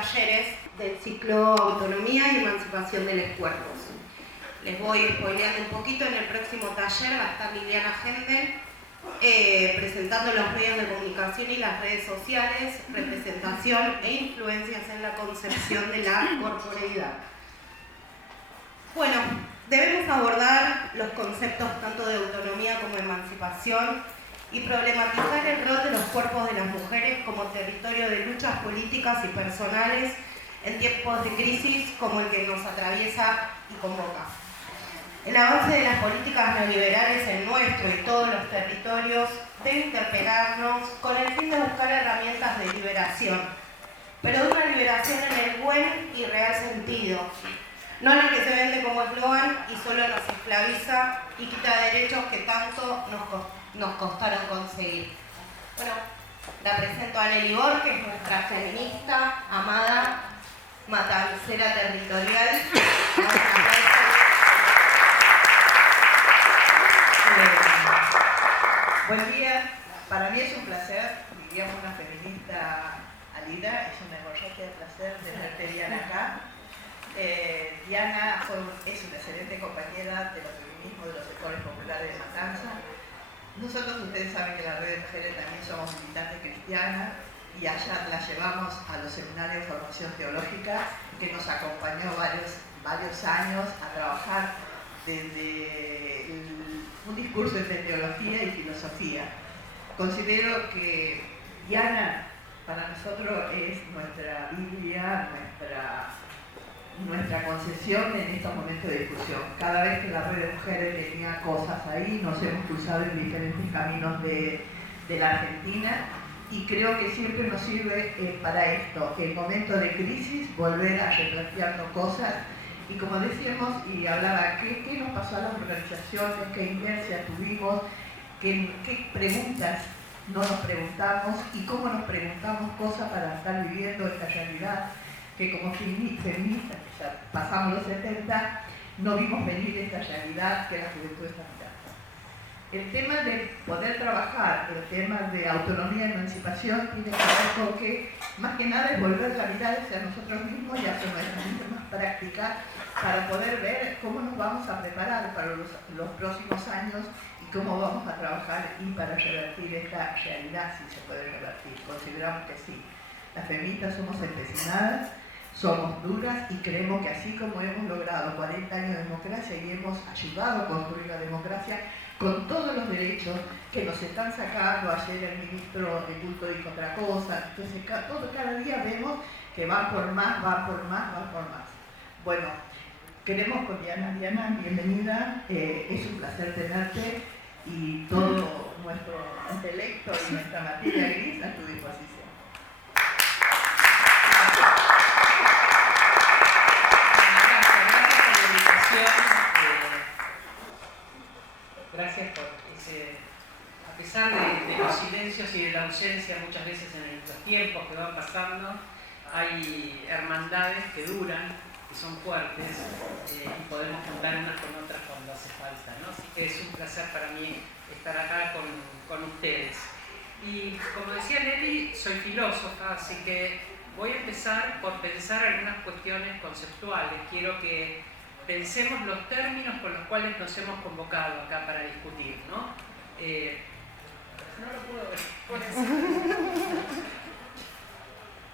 talleres del ciclo Autonomía y Emancipación de los Cuerpos. Les voy spoileando un poquito, en el próximo taller va a estar Liliana Hendel presentando los medios de comunicación y las redes sociales, representación e influencias en la concepción de la corporeidad. Bueno, debemos abordar los conceptos tanto de autonomía como emancipación y problematizar el rol de los cuerpos de las mujeres como territorio de luchas políticas y personales en tiempos de crisis como el que nos atraviesa y convoca. El avance de las políticas neoliberales en nuestro y todos los territorios debe interpelarnos con el fin de buscar herramientas de liberación, pero de una liberación en el buen y real sentido, no en el que se vende como eslogan y solo nos esclaviza y quita derechos que tanto nos costaron conseguir. Bueno, la presento a Nelly Borges, que es nuestra feminista, amada, matancera territorial. Buen día, para mí es un placer, diríamos una feminista Alida, es un enorme placer tenerte Diana acá. Diana es una excelente compañera de los feminismos de los sectores populares de Matanza. Nosotros, ustedes saben que la red de mujeres también somos militantes cristianas y allá la llevamos a los seminarios de formación teológica que nos acompañó varios años a trabajar desde un discurso entre teología y filosofía. Considero que Diana para nosotros es nuestra Biblia, nuestra concesión en estos momentos de discusión. Cada vez que la red de mujeres tenía cosas ahí, nos hemos cruzado en diferentes caminos de la Argentina y creo que siempre nos sirve para esto, en momentos de crisis, volver a replantearnos cosas. Y como decíamos y hablaba, ¿qué nos pasó a las organizaciones? ¿Qué inercia tuvimos? ¿Qué preguntas no nos preguntamos? ¿Y cómo nos preguntamos cosas para estar viviendo esta realidad? Que como feministas, que ya pasamos los 70, no vimos venir esta realidad que la juventud está mirando. El tema de poder trabajar, el tema de autonomía y emancipación tiene que ver con que, más que nada, es volver la mirada hacia nosotros mismos y hacia nuestra misma práctica para poder ver cómo nos vamos a preparar para los próximos años y cómo vamos a trabajar y para revertir esta realidad, si se puede revertir. Consideramos que sí. Las feministas somos empecinadas, somos duras y creemos que así como hemos logrado 40 años de democracia y hemos ayudado a construir la democracia con todos los derechos que nos están sacando, ayer el ministro de Culto dijo otra cosa, entonces cada día vemos que van por más. Bueno, queremos con Diana, bienvenida, es un placer tenerte y todo nuestro intelecto y nuestra materia gris a tu disposición. Gracias por ese, a pesar de los silencios y de la ausencia muchas veces en los tiempos que van pasando, hay hermandades que duran, que son fuertes y podemos juntar unas con otras cuando hace falta, ¿no? Así que es un placer para mí estar acá con ustedes. Y como decía Nelly, soy filósofa, así que voy a empezar por pensar algunas cuestiones conceptuales. Quiero que pensemos los términos con los cuales nos hemos convocado acá para discutir, ¿no? No lo puedo ver.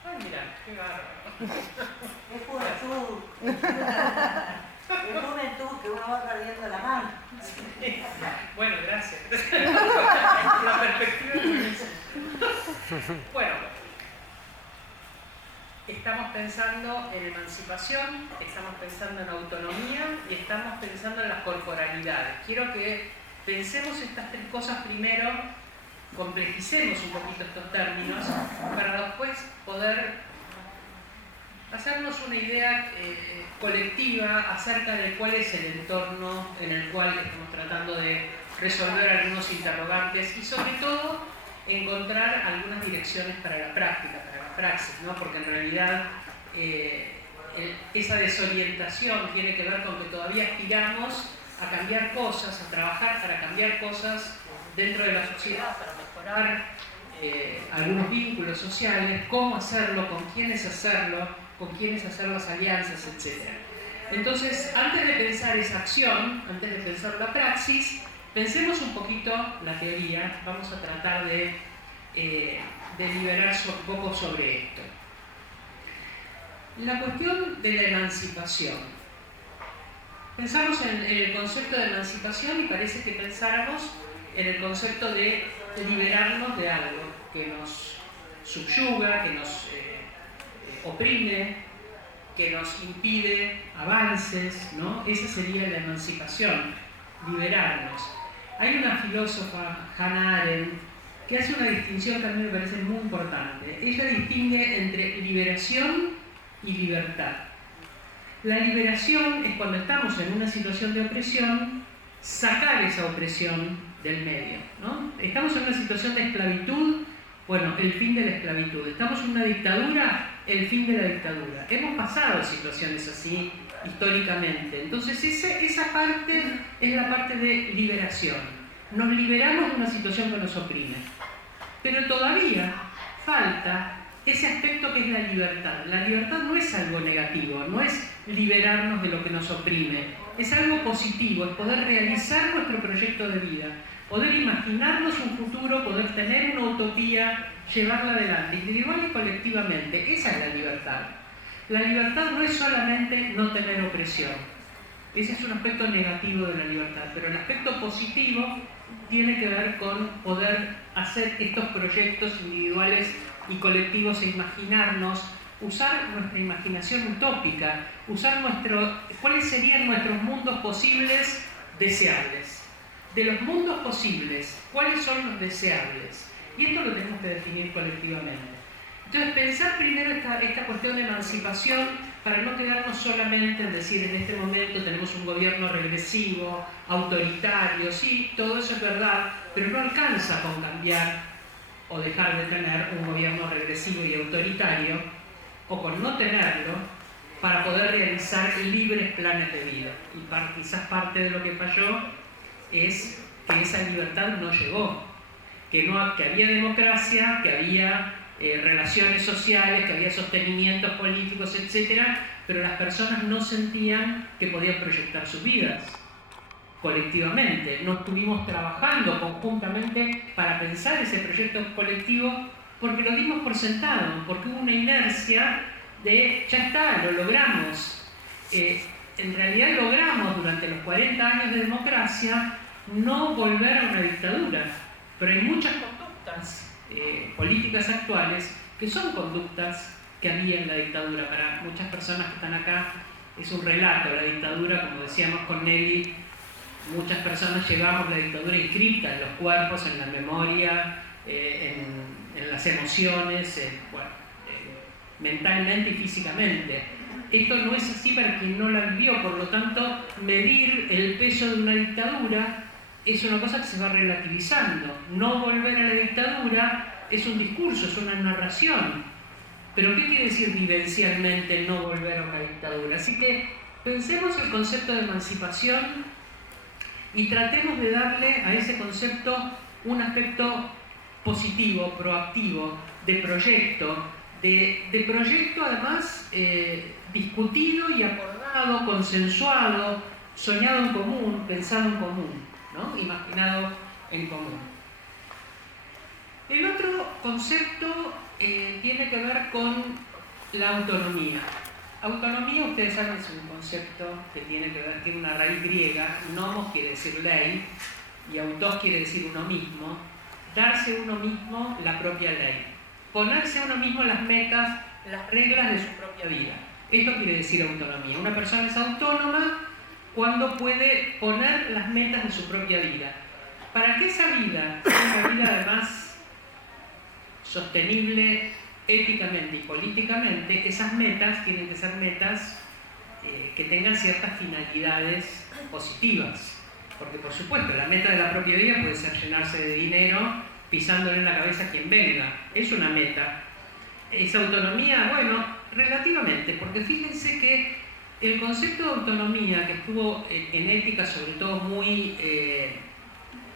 Ay, mira, qué bárbaro. Es juventud. Es juventud que uno va perdiendo la mano. Sí. Bueno, gracias. La perspectiva es buenísima. Bueno, estamos pensando en emancipación, estamos pensando en autonomía y estamos pensando en las corporalidades. Quiero que pensemos estas tres cosas primero, complejicemos un poquito estos términos para después poder hacernos una idea colectiva acerca de cuál es el entorno en el cual estamos tratando de resolver algunos interrogantes y sobre todo encontrar algunas direcciones para la práctica, para la praxis, ¿no? Porque en realidad esa desorientación tiene que ver con que todavía aspiramos a cambiar cosas, a trabajar para cambiar cosas dentro de la sociedad, para mejorar algunos vínculos sociales, cómo hacerlo, con quiénes hacer las alianzas, etc. Entonces, antes de pensar esa acción, antes de pensar la praxis, pensemos un poquito la teoría. Vamos a tratar de deliberar un poco sobre esto. La cuestión de la emancipación. Pensamos en el concepto de emancipación y parece que pensáramos en el concepto de liberarnos de algo que nos subyuga, que nos oprime, que nos impide avances, ¿no? Esa sería la emancipación, liberarnos. Hay una filósofa, Hannah Arendt, que hace una distinción que a mí me parece muy importante. Ella distingue entre liberación y libertad. La liberación es cuando estamos en una situación de opresión, sacar esa opresión del medio, ¿no? Estamos en una situación de esclavitud, bueno, el fin de la esclavitud. Estamos en una dictadura, el fin de la dictadura. Hemos pasado situaciones así históricamente. Entonces esa parte es la parte de liberación. Nos liberamos de una situación que nos oprime. Pero todavía falta ese aspecto que es la libertad. La libertad no es algo negativo, no es liberarnos de lo que nos oprime. Es algo positivo, es poder realizar nuestro proyecto de vida, poder imaginarnos un futuro, poder tener una utopía, llevarla adelante, individual y colectivamente. Esa es la libertad. La libertad no es solamente no tener opresión. Ese es un aspecto negativo de la libertad, pero el aspecto positivo tiene que ver con poder hacer estos proyectos individuales y colectivos e imaginarnos, usar nuestra imaginación utópica, usar cuáles serían nuestros mundos posibles deseables. De los mundos posibles, ¿cuáles son los deseables? Y esto lo tenemos que definir colectivamente. Entonces, pensar primero esta cuestión de emancipación para no quedarnos solamente en decir en este momento tenemos un gobierno regresivo, autoritario, sí, todo eso es verdad, pero no alcanza con cambiar o dejar de tener un gobierno regresivo y autoritario, o con no tenerlo, para poder realizar libres planes de vida. Y quizás parte de lo que falló es que esa libertad no llegó, que había democracia, que había relaciones sociales, que había sostenimientos políticos, etc., pero las personas no sentían que podían proyectar sus vidas colectivamente. No estuvimos trabajando conjuntamente para pensar ese proyecto colectivo porque lo dimos por sentado, porque hubo una inercia de ya está, lo logramos. En realidad logramos durante los 40 años de democracia no volver a una dictadura, pero hay muchas conductas políticas actuales que son conductas que había en la dictadura. Para muchas personas que están acá es un relato, la dictadura, como decíamos con Nelly, muchas personas llevamos la dictadura inscrita en los cuerpos, en la memoria, en las emociones, mentalmente y físicamente. Esto no es así para quien no la vivió, por lo tanto, medir el peso de una dictadura es una cosa que se va relativizando. No volver a la dictadura es un discurso, es una narración. Pero ¿qué quiere decir vivencialmente no volver a una dictadura? Así que pensemos el concepto de emancipación y tratemos de darle a ese concepto un aspecto positivo, proactivo, de proyecto además discutido y acordado, consensuado, soñado en común, pensado en común, ¿no? Imaginado en común. El otro concepto tiene que ver con la autonomía. Autonomía, ustedes saben, es un concepto que tiene una raíz griega. Nomos quiere decir ley y autos quiere decir uno mismo. Darse uno mismo la propia ley. Ponerse a uno mismo las metas, las reglas de su propia vida. Esto quiere decir autonomía. Una persona es autónoma cuando puede poner las metas de su propia vida. Para que esa vida sea una vida además sostenible éticamente y políticamente, esas metas tienen que ser metas que tengan ciertas finalidades positivas. Porque por supuesto, la meta de la propia vida puede ser llenarse de dinero pisándole en la cabeza a quien venga. Es una meta. Esa autonomía, bueno, relativamente, porque fíjense que el concepto de autonomía que estuvo en ética sobre todo muy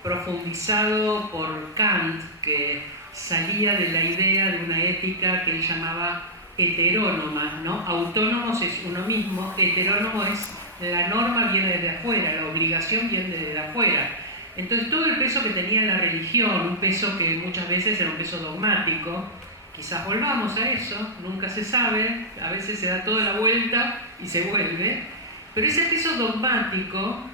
profundizado por Kant, que salía de la idea de una ética que él llamaba heterónoma, ¿no? Autónomos es uno mismo, heterónomo es la norma viene desde afuera, la obligación viene desde afuera. Entonces todo el peso que tenía la religión, un peso que muchas veces era un peso dogmático, quizás volvamos a eso, nunca se sabe, a veces se da toda la vuelta y se vuelve, pero ese peso dogmático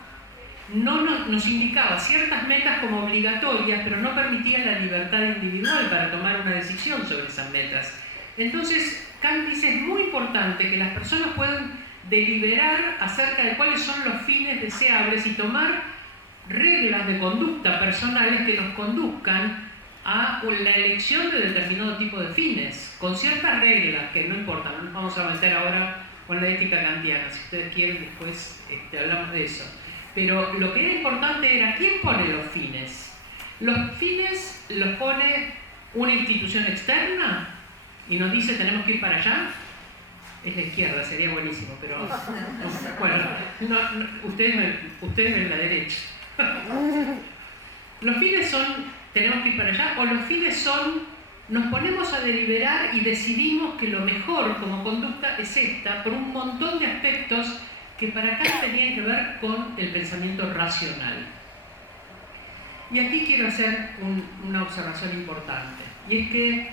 nos indicaba ciertas metas como obligatorias, pero no permitía la libertad individual para tomar una decisión sobre esas metas. Entonces, Kant dice, es muy importante que las personas puedan deliberar acerca de cuáles son los fines deseables y tomar reglas de conducta personales que nos conduzcan a la elección de determinado tipo de fines, con ciertas reglas que no importan. No nos vamos a meter ahora con la ética kantiana, si ustedes quieren después hablamos de eso. Pero lo que era importante era quién pone los fines. Los fines los pone una institución externa y nos dice tenemos que ir para allá. Es la izquierda, sería buenísimo, pero bueno, ustedes ven la derecha. Los fines son tenemos que ir para allá, o los fines son nos ponemos a deliberar y decidimos que lo mejor como conducta es esta, por un montón de aspectos que para Kant tenían que ver con el pensamiento racional. Y aquí quiero hacer una observación importante, y es que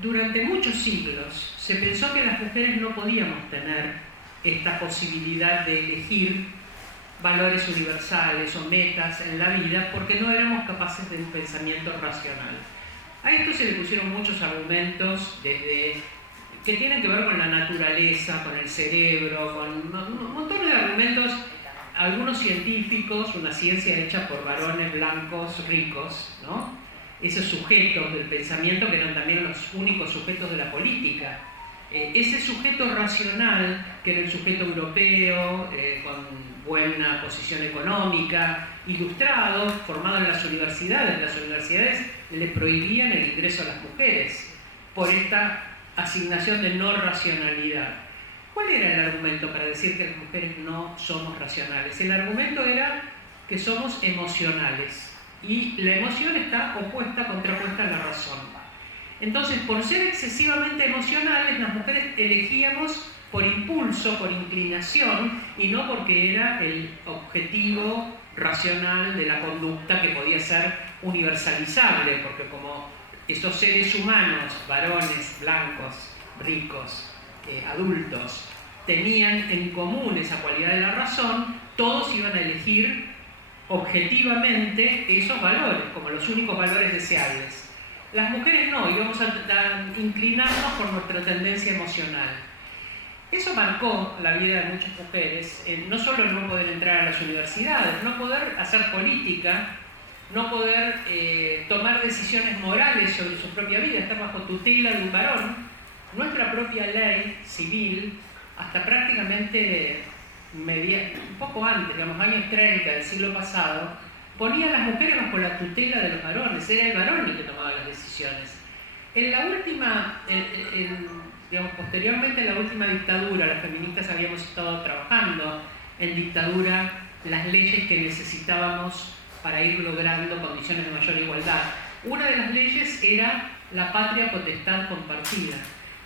durante muchos siglos se pensó que las mujeres no podíamos tener esta posibilidad de elegir valores universales o metas en la vida porque no éramos capaces de un pensamiento racional. A esto se le pusieron muchos argumentos desde que tienen que ver con la naturaleza, con el cerebro, con un montón de argumentos, algunos científicos, una ciencia hecha por varones blancos ricos, ¿no? Esos sujetos del pensamiento que eran también los únicos sujetos de la política. Ese sujeto racional, que era el sujeto europeo, con buena posición económica, ilustrado, formado en las universidades le prohibían el ingreso a las mujeres por esta asignación de no racionalidad. ¿Cuál era el argumento para decir que las mujeres no somos racionales? El argumento era que somos emocionales y la emoción está contrapuesta a la razón. Entonces, por ser excesivamente emocionales, las mujeres elegíamos por impulso, por inclinación, y no porque era el objetivo racional de la conducta que podía ser universalizable, porque como estos seres humanos, varones, blancos, ricos, adultos, tenían en común esa cualidad de la razón, todos iban a elegir objetivamente esos valores, como los únicos valores deseables. Las mujeres no, íbamos a inclinarnos por nuestra tendencia emocional. Eso marcó la vida de muchas mujeres, no solo el no poder entrar a las universidades, no poder hacer política, no poder tomar decisiones morales sobre su propia vida, estar bajo tutela de un varón. Nuestra propia ley civil, hasta prácticamente un poco antes, digamos, años 30 del siglo pasado, ponía a las mujeres bajo la tutela de los varones, era el varón el que tomaba las decisiones. En la última, digamos, posteriormente a la última dictadura, las feministas habíamos estado trabajando en dictadura las leyes que necesitábamos para ir logrando condiciones de mayor igualdad. Una de las leyes era la patria potestad compartida.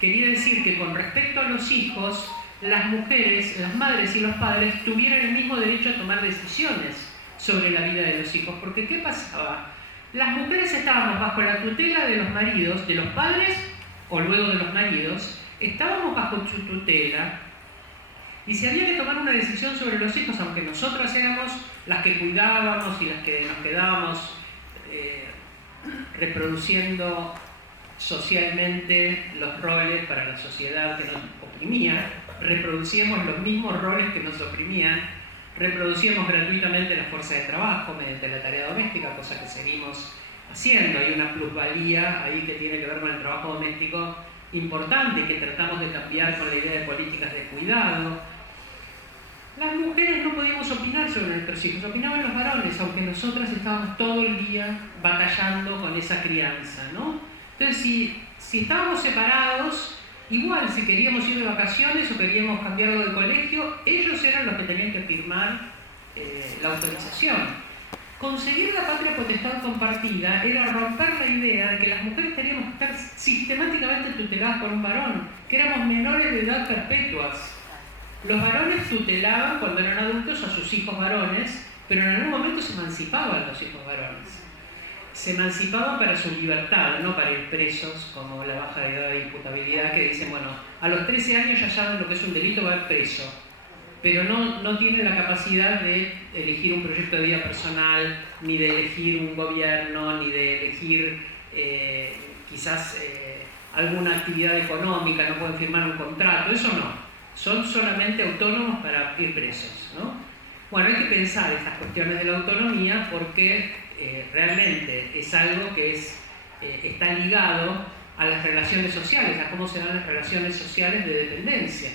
Quería decir que con respecto a los hijos, las mujeres, las madres y los padres tuvieran el mismo derecho a tomar decisiones sobre la vida de los hijos. Porque ¿qué pasaba? Las mujeres estábamos bajo la tutela de los maridos, de los padres o luego de los maridos, estábamos bajo su tutela y si había que tomar una decisión sobre los hijos, aunque nosotras éramos las que cuidábamos y las que nos quedábamos reproduciendo socialmente los roles para la sociedad que nos oprimía, reproducíamos los mismos roles que nos oprimían, reproducíamos gratuitamente la fuerza de trabajo mediante la tarea doméstica, cosa que seguimos haciendo. Hay una plusvalía ahí que tiene que ver con el trabajo doméstico importante que tratamos de cambiar con la idea de políticas de cuidado. Las mujeres no podíamos opinar sobre nuestros hijos, opinaban los varones, aunque nosotras estábamos todo el día batallando con esa crianza, ¿no? Entonces, si estábamos separados, igual si queríamos ir de vacaciones o queríamos cambiar algo de colegio, ellos eran los que tenían que firmar la autorización. conseguir la patria potestad compartida era romper la idea de que las mujeres teníamos que estar sistemáticamente tuteladas por un varón, que éramos menores de edad perpetuas. Los varones tutelaban cuando eran adultos a sus hijos varones, pero en algún momento se emancipaban los hijos varones. Se emancipaban para su libertad, no para ir presos, como la baja de edad de imputabilidad, que dicen, bueno, a los 13 años ya saben lo que es un delito, va a ir preso. Pero no tienen la capacidad de elegir un proyecto de vida personal, ni de elegir un gobierno, ni de elegir quizás alguna actividad económica, no pueden firmar un contrato, eso no. Son solamente autónomos para ir presos, ¿no? Bueno, hay que pensar estas cuestiones de la autonomía porque realmente es algo que está ligado a las relaciones sociales, a cómo se dan las relaciones sociales de dependencia.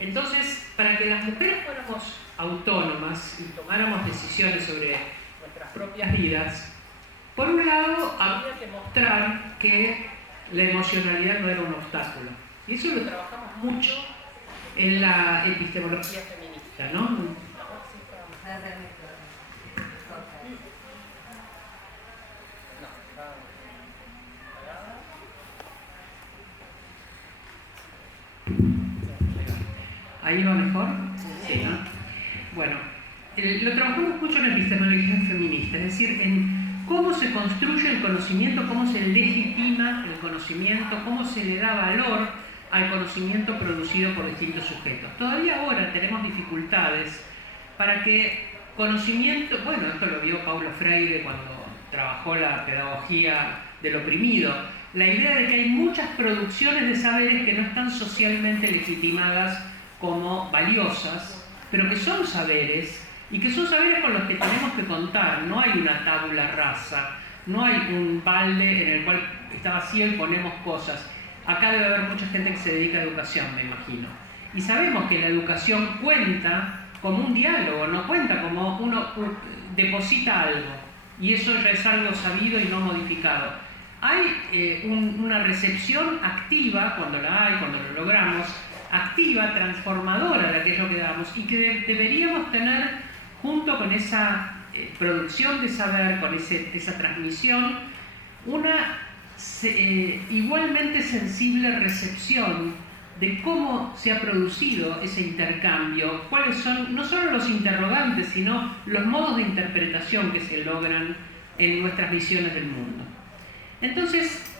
Entonces, para que las mujeres fuéramos autónomas y tomáramos decisiones sobre nuestras propias vidas, por un lado, había que mostrar que la emocionalidad no era un obstáculo. Y eso lo trabajamos mucho en la epistemología feminista, ¿no? ¿Ahí va mejor? Sí, ¿no? Bueno, lo trabajamos mucho en la epistemología feminista, es decir, en cómo se construye el conocimiento, cómo se legitima el conocimiento, cómo se le da valor al conocimiento producido por distintos sujetos. Todavía ahora tenemos dificultades para que conocimiento, bueno, esto lo vio Paulo Freire cuando trabajó la pedagogía del oprimido, la idea de que hay muchas producciones de saberes que no están socialmente legitimadas como valiosas, pero que son saberes y que son saberes con los que tenemos que contar. No hay una tabula rasa, no hay un balde en el cual está vacío y ponemos cosas. Acá debe haber mucha gente que se dedica a educación, me imagino. Y sabemos que la educación cuenta como un diálogo, no cuenta como uno deposita algo. Y eso ya es algo sabido y no modificado. Hay una recepción activa, cuando la hay, cuando lo logramos, activa, transformadora de aquello que damos y que deberíamos tener junto con esa producción de saber, con esa transmisión, una igualmente sensible recepción de cómo se ha producido ese intercambio, cuáles son no solo los interrogantes, sino los modos de interpretación que se logran en nuestras visiones del mundo. Entonces,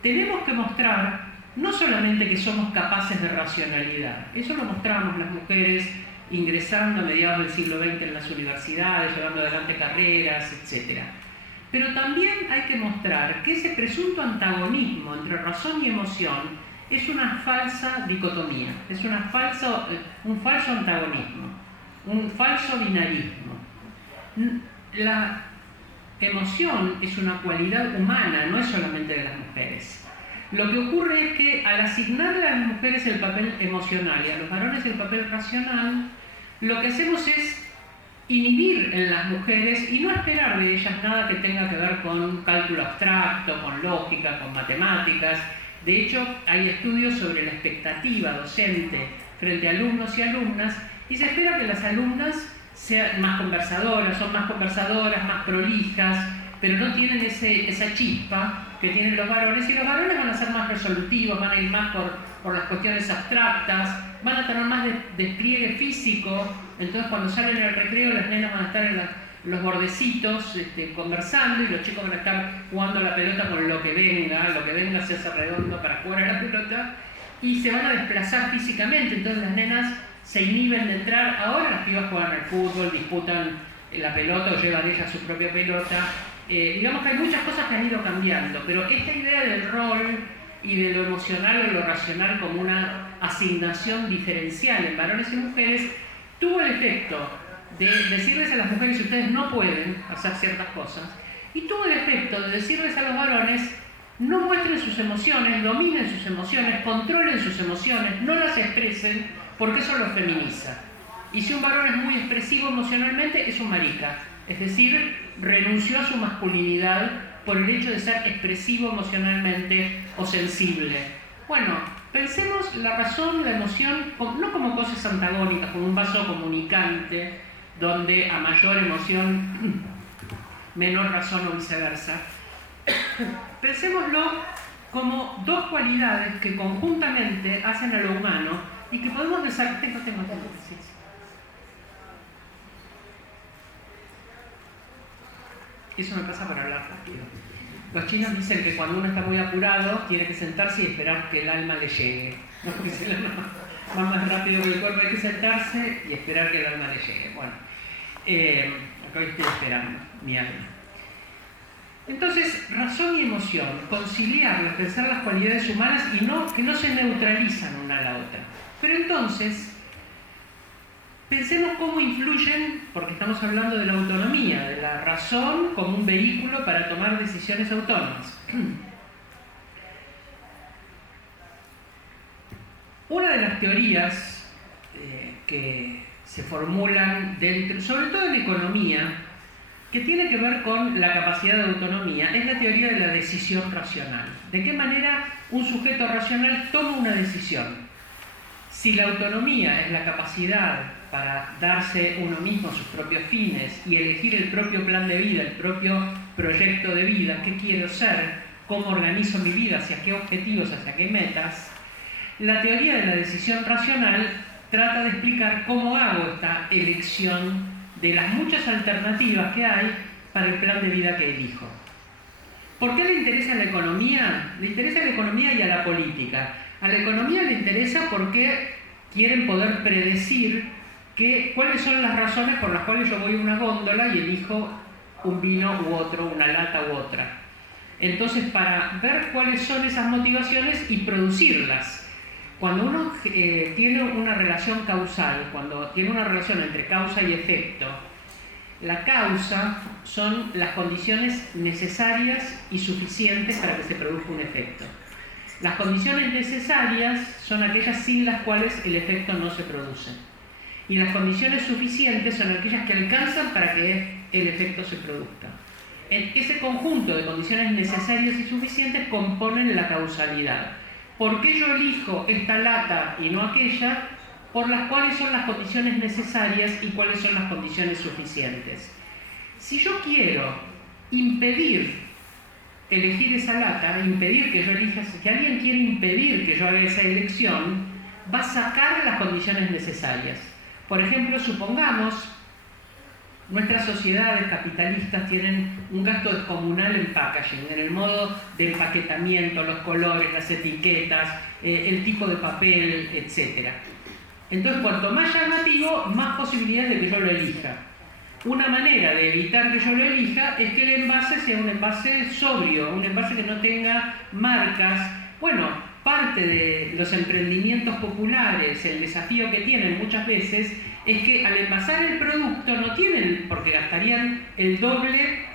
tenemos que mostrar no solamente que somos capaces de racionalidad, eso lo mostramos las mujeres ingresando a mediados del siglo XX en las universidades, llevando adelante carreras, etc. Pero también hay que mostrar que ese presunto antagonismo entre razón y emoción es una falsa dicotomía, es un falso antagonismo, un falso binarismo. La emoción es una cualidad humana, no es solamente de las mujeres. Lo que ocurre es que al asignarle a las mujeres el papel emocional y a los varones el papel racional, lo que hacemos es inhibir en las mujeres y no esperar de ellas nada que tenga que ver con cálculo abstracto, con lógica, con matemáticas. De hecho, hay estudios sobre la expectativa docente frente a alumnos y alumnas y se espera que las alumnas sean más conversadoras, son más conversadoras, más prolijas, pero no tienen esa chispa que tienen los varones, y los varones van a ser más resolutivos, van a ir más por las cuestiones abstractas, van a tener más despliegue físico. Entonces cuando salen al recreo las nenas van a estar en los bordecitos conversando, y los chicos van a estar jugando a la pelota con lo que venga se hace redondo para jugar a la pelota, y se van a desplazar físicamente. Entonces las nenas se inhiben de entrar. Ahora las pibas juegan al fútbol, disputan la pelota o llevan ellas su propia pelota. Digamos que hay muchas cosas que han ido cambiando, pero esta idea del rol y de lo emocional o lo racional como una asignación diferencial en varones y mujeres tuvo el efecto de decirles a las mujeres: ustedes no pueden hacer ciertas cosas, y tuvo el efecto de decirles a los varones: no muestren sus emociones, dominen sus emociones, controlen sus emociones, no las expresen, porque eso los feminiza. Y si un varón es muy expresivo emocionalmente, es un marica, es decir, renunció a su masculinidad por el hecho de ser expresivo emocionalmente o sensible. Bueno, pensemos la razón, la emoción, no como cosas antagónicas, como un vaso comunicante, donde a mayor emoción menor razón o viceversa. Pensémoslo como dos cualidades que conjuntamente hacen a lo humano y que podemos desarrollar. Sí. Eso me pasa por hablar rápido. Los chinos dicen que cuando uno está muy apurado tiene que sentarse y esperar que el alma le llegue. ¿No? Porque si el alma va más rápido que el cuerpo, hay que sentarse y esperar que el alma le llegue. Bueno, acá estoy esperando mi alma. Entonces, razón y emoción, conciliarlas, pensar las cualidades humanas y que no se neutralizan una a la otra. Pero entonces, pensemos cómo influyen, porque estamos hablando de la autonomía, de la razón como un vehículo para tomar decisiones autónomas. Una de las teorías que se formulan dentro, sobre todo en economía, que tiene que ver con la capacidad de autonomía, es la teoría de la decisión racional. ¿De qué manera un sujeto racional toma una decisión? Si la autonomía es la capacidad para darse uno mismo sus propios fines y elegir el propio plan de vida, el propio proyecto de vida, qué quiero ser, cómo organizo mi vida, hacia qué objetivos, hacia qué metas, la teoría de la decisión racional trata de explicar cómo hago esta elección de las muchas alternativas que hay para el plan de vida que elijo. ¿Por qué le interesa a la economía? Le interesa a la economía y a la política. A la economía le interesa porque quieren poder predecir cuáles son las razones por las cuales yo voy a una góndola y elijo un vino u otro, una lata u otra. Entonces, para ver cuáles son esas motivaciones y producirlas. Cuando uno tiene una relación causal, cuando tiene una relación entre causa y efecto, la causa son las condiciones necesarias y suficientes para que se produzca un efecto. Las condiciones necesarias son aquellas sin las cuales el efecto no se produce. Y las condiciones suficientes son aquellas que alcanzan para que el efecto se produzca. Ese conjunto de condiciones necesarias y suficientes componen la causalidad. ¿Por qué yo elijo esta lata y no aquella? Por las cuales son las condiciones necesarias y cuáles son las condiciones suficientes. Si yo quiero impedir elegir esa lata, impedir que yo elija, si alguien quiere impedir que yo haga esa elección, va a sacar las condiciones necesarias. Por ejemplo, supongamos, nuestras sociedades capitalistas tienen un gasto descomunal en packaging, en el modo de empaquetamiento, los colores, las etiquetas, el tipo de papel, etc. Entonces, cuanto más llamativo, más posibilidades de que yo lo elija. Una manera de evitar que yo lo elija es que el envase sea un envase sobrio, un envase que no tenga marcas. Bueno, parte de los emprendimientos populares, el desafío que tienen muchas veces es que al envasar el producto no tienen, porque gastarían el doble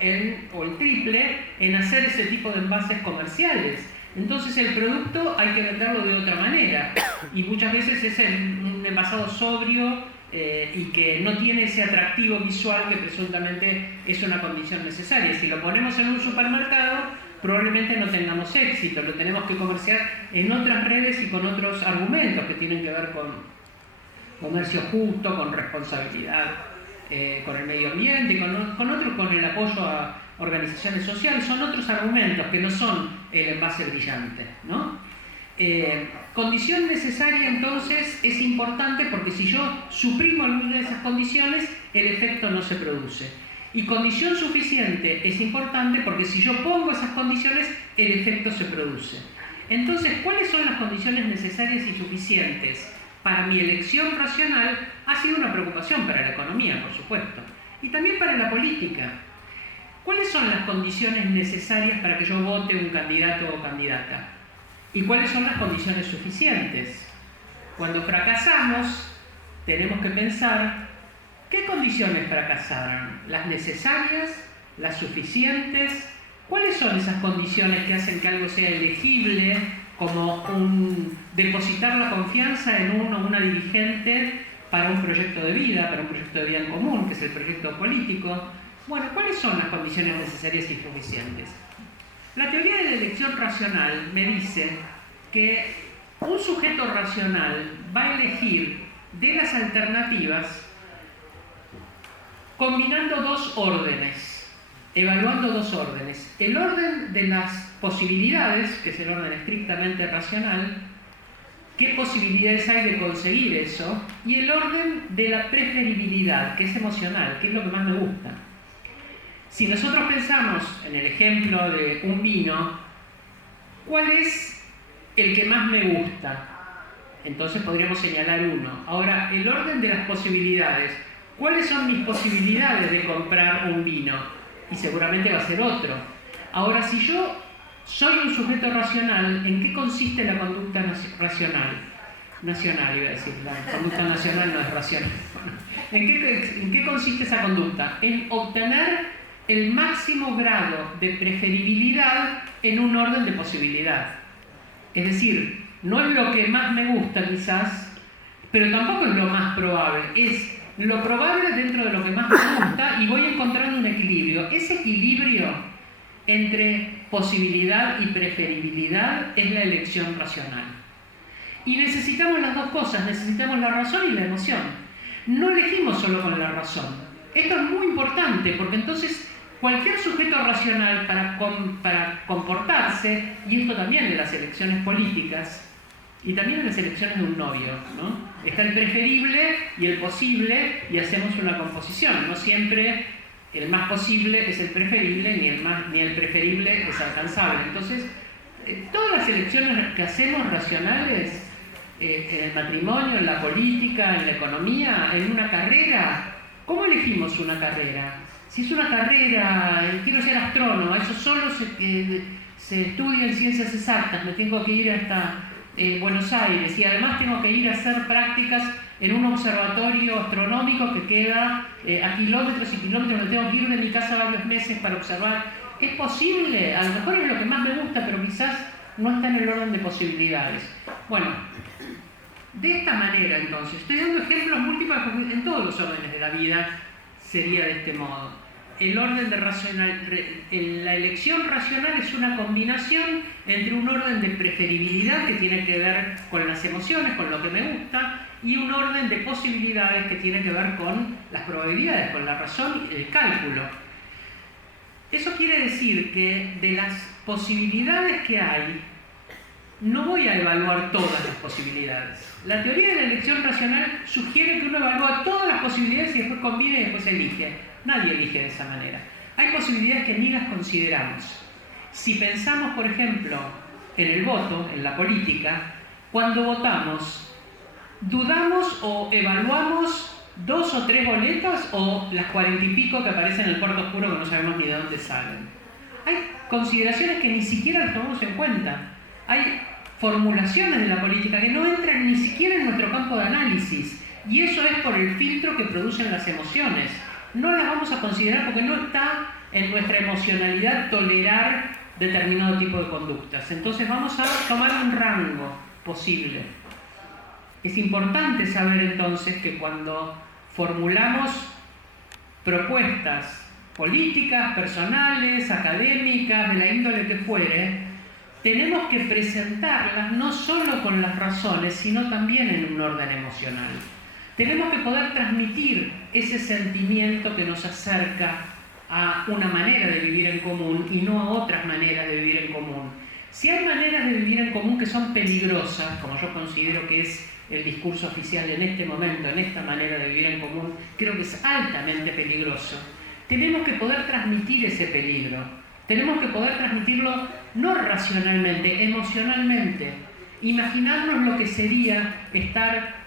o el triple en hacer ese tipo de envases comerciales. Entonces el producto hay que venderlo de otra manera y muchas veces es un envasado sobrio y que no tiene ese atractivo visual que presuntamente es una condición necesaria. Si lo ponemos en un supermercado, probablemente no tengamos éxito, lo tenemos que comerciar en otras redes y con otros argumentos que tienen que ver con comercio justo, con responsabilidad con el medio ambiente, con el apoyo a organizaciones sociales. Son otros argumentos que no son el envase brillante, ¿no? Condición necesaria, entonces, es importante porque si yo suprimo alguna de esas condiciones, el efecto no se produce. Y condición suficiente es importante porque si yo pongo esas condiciones, el efecto se produce. Entonces, ¿cuáles son las condiciones necesarias y suficientes para mi elección racional? Ha sido una preocupación para la economía, por supuesto, y también para la política. ¿Cuáles son las condiciones necesarias para que yo vote un candidato o candidata? ¿Y cuáles son las condiciones suficientes? Cuando fracasamos, tenemos que pensar ¿qué condiciones fracasaron? ¿Las necesarias? ¿Las suficientes? ¿Cuáles son esas condiciones que hacen que algo sea elegible, como depositar la confianza en uno o una dirigente para un proyecto de vida en común, que es el proyecto político? Bueno, ¿cuáles son las condiciones necesarias y suficientes? La teoría de la elección racional me dice que un sujeto racional va a elegir de las alternativas combinando dos órdenes. evaluando dos órdenes. El orden de las posibilidades, que es el orden estrictamente racional, qué posibilidades hay de conseguir eso, y el orden de la preferibilidad, que es emocional, que es lo que más me gusta. Si nosotros pensamos en el ejemplo de un vino, ¿cuál es el que más me gusta? Entonces podríamos señalar uno. Ahora, el orden de las posibilidades. ¿Cuáles son mis posibilidades de comprar un vino? Y seguramente va a ser otro. Ahora, si yo soy un sujeto racional, ¿en qué consiste la conducta racional? Nacional, iba a decir. La conducta nacional no es racional. ¿En qué consiste esa conducta? En obtener el máximo grado de preferibilidad en un orden de posibilidad. Es decir, no es lo que más me gusta quizás, pero tampoco es lo más probable. Es lo probable dentro de lo que más me gusta y voy encontrando un equilibrio. Ese equilibrio entre posibilidad y preferibilidad es la elección racional. Y necesitamos las dos cosas, necesitamos la razón y la emoción. No elegimos solo con la razón. Esto es muy importante porque entonces cualquier sujeto racional para comportarse, y esto también de las elecciones políticas, y también en las elecciones de un novio, ¿no? Está el preferible y el posible y hacemos una composición. No siempre el más posible es el preferible ni el preferible es alcanzable. Entonces, todas las elecciones que hacemos racionales, en el matrimonio, en la política, en la economía, en una carrera, ¿cómo elegimos una carrera? Si es una carrera, quiero ser astrónomo, eso solo se estudia en ciencias exactas, me tengo que ir hasta Buenos Aires y además tengo que ir a hacer prácticas en un observatorio astronómico que queda a kilómetros y kilómetros, me tengo que ir de mi casa varios meses para observar. ¿Es posible? A lo mejor es lo que más me gusta, pero quizás no está en el orden de posibilidades. Bueno, de esta manera entonces, estoy dando ejemplos múltiples en todos los órdenes de la vida, sería de este modo. El orden de la elección racional es una combinación entre un orden de preferibilidad que tiene que ver con las emociones, con lo que me gusta, y un orden de posibilidades que tiene que ver con las probabilidades, con la razón y el cálculo. Eso quiere decir que de las posibilidades que hay, no voy a evaluar todas las posibilidades. La teoría de la elección racional sugiere que uno evalúa todas las posibilidades y después combina y después elige. Nadie elige de esa manera. Hay posibilidades que ni las consideramos. Si pensamos, por ejemplo, en el voto, en la política, cuando votamos, ¿dudamos o evaluamos 2 o 3 boletas o las 40 y pico que aparecen en el cuarto oscuro que no sabemos ni de dónde salen? Hay consideraciones que ni siquiera las tomamos en cuenta. Hay formulaciones de la política que no entran ni siquiera en nuestro campo de análisis. Y eso es por el filtro que producen las emociones. No las vamos a considerar porque no está en nuestra emocionalidad tolerar determinado tipo de conductas. Entonces vamos a tomar un rango posible. Es importante saber entonces que cuando formulamos propuestas políticas, personales, académicas, de la índole que fuere, tenemos que presentarlas no solo con las razones, sino también en un orden emocional. Tenemos que poder transmitir ese sentimiento que nos acerca a una manera de vivir en común y no a otras maneras de vivir en común. Si hay maneras de vivir en común que son peligrosas, como yo considero que es el discurso oficial en este momento, en esta manera de vivir en común, creo que es altamente peligroso. Tenemos que poder transmitir ese peligro. Tenemos que poder transmitirlo no racionalmente, emocionalmente. Imaginarnos lo que sería estar